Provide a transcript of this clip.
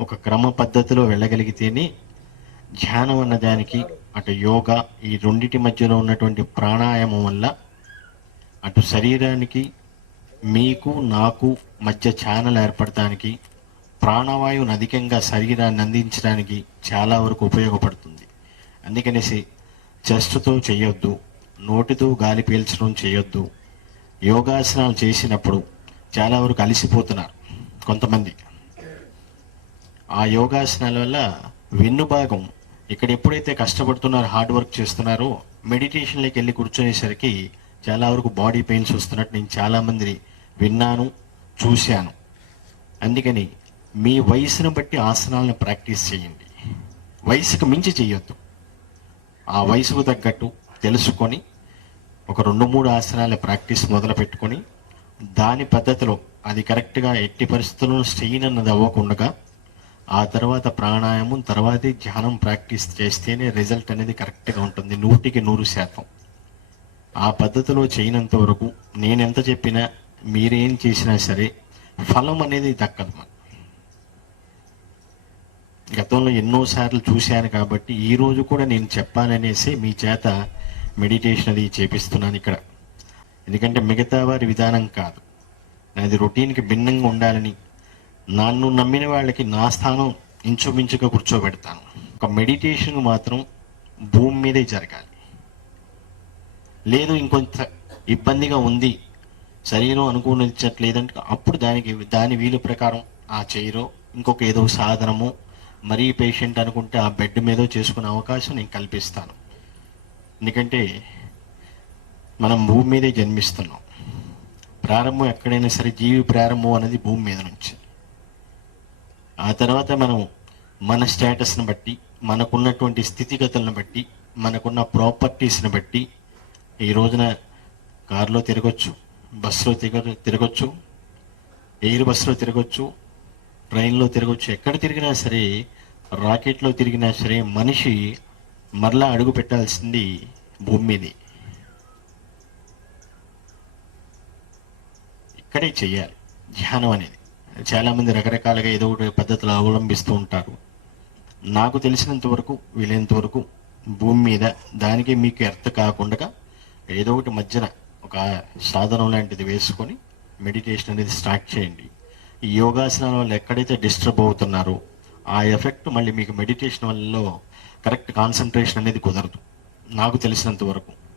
ఒక క్రమ పద్ధతిలో వెళ్ళగలిగితేనే ధ్యానం అన్న దానికి అటు యోగా ఈ రెండింటి మధ్యలో ఉన్నటువంటి ప్రాణాయామం వల్ల అటు శరీరానికి మీకు నాకు మధ్య ఛానల్ ఏర్పడటానికి ప్రాణవాయువుని అధికంగా శరీరాన్ని అందించడానికి చాలా వరకు ఉపయోగపడుతుంది. అందుకనేసి చెస్ట్తో చేయొద్దు నోటితో గాలి పీల్చడం చేయొద్దు. యోగాసనాలు చేసినప్పుడు చాలా వరకు అలసిపోతున్నారు కొంతమంది. ఆ యోగాసనాల వల్ల వెన్ను భాగం. ఇక్కడ ఎప్పుడైతే కష్టపడుతున్నారో హార్డ్ వర్క్ చేస్తున్నారో మెడిటేషన్లోకి వెళ్ళి కూర్చునేసరికి చాలా వరకు బాడీ పెయిన్స్ వస్తున్నట్టు నేను చాలామంది విన్నాను చూశాను. అందుకని మీ వయసును బట్టి ఆసనాలను ప్రాక్టీస్ చేయండి. వయసుకు మించి చేయొద్దు. ఆ వయసుకు తగ్గట్టు తెలుసుకొని ఒక రెండు మూడు ఆసనాల ప్రాక్టీస్ మొదలు పెట్టుకొని దాని పద్ధతిలో అది కరెక్ట్గా ఎట్టి పరిస్థితుల్లో స్ట్రెయిన్ అన్నది అవ్వకుండా ఆ తర్వాత ప్రాణాయామం తర్వాతే ధ్యానం ప్రాక్టీస్ చేస్తేనే రిజల్ట్ అనేది కరెక్ట్గా ఉంటుంది. నూటికి నూరు శాతం. ఆ పద్ధతిలో చేయనంత వరకు నేను ఎంత చెప్పినా మీరేం చేసినా సరే ఫలం అనేది దక్కదు మనకు గతంలో ఎన్నోసార్లు చూశాను కాబట్టి ఈ రోజు కూడా నేను చెప్పాలనేసి మీ చేత మెడిటేషన్ అది చేపిస్తున్నాను ఇక్కడ. ఎందుకంటే మిగతా వారి విధానం కాదు. నాది రొటీన్కి భిన్నంగా ఉండాలని నన్ను నమ్మిన వాళ్ళకి నా స్థానం ఇంచుమించుగా కూర్చోబెడతాను. ఒక మెడిటేషన్ మాత్రం భూమి మీదే జరగాలి. లేదు ఇంకొంత ఇబ్బందిగా ఉంది శరీరం అనుకూలించట్లేదంటే అప్పుడు దానికి దాని వీలు ప్రకారం ఆ చైరో ఇంకొక ఏదో సాధనము మరీ పేషెంట్ అనుకుంటే ఆ బెడ్ మీదో చేసుకునే అవకాశం నేను కల్పిస్తాను. ఎందుకంటే మనం భూమి మీదే జన్మిస్తున్నాం. ప్రారంభం ఎక్కడైనా సరే జీవి ప్రారంభం అనేది భూమి మీద నుంచి. ఆ తర్వాత మనం మన స్టేటస్ని బట్టి మనకున్నటువంటి స్థితిగతులను బట్టి మనకున్న ప్రాపర్టీస్ని బట్టి ఈ రోజున కారులో తిరగొచ్చు బస్సులో తిరగ తిరగొచ్చు ఎయిర్ బస్సులో తిరగొచ్చు ట్రైన్లో తిరగొచ్చు. ఎక్కడ తిరిగినా సరే రాకెట్లో తిరిగినా సరే మనిషి మరలా అడుగు పెట్టాల్సింది భూమి మీదే. ఇక్కడే చెయ్యాలి. ధ్యానం అనేది. చాలామంది రకరకాలుగా ఏదో ఒకటి పద్ధతులు అవలంబిస్తూ ఉంటారు. నాకు తెలిసినంత వరకు వీలైనంత వరకు భూమి మీద దానికి మీకు ఎర్త్ కాకుండా ఏదో ఒకటి మధ్యన ఒక సాధనం లాంటిది వేసుకొని మెడిటేషన్ అనేది స్టార్ట్ చేయండి. ఈ యోగాసనాల వల్ల ఎక్కడైతే డిస్టర్బ్ అవుతున్నారో ఆ ఎఫెక్ట్ మళ్ళీ మీకు మెడిటేషన్ వల్ల కరెక్ట్ కాన్సన్ట్రేషన్ అనేది కుదరదు. నాకు తెలిసినంత వరకు.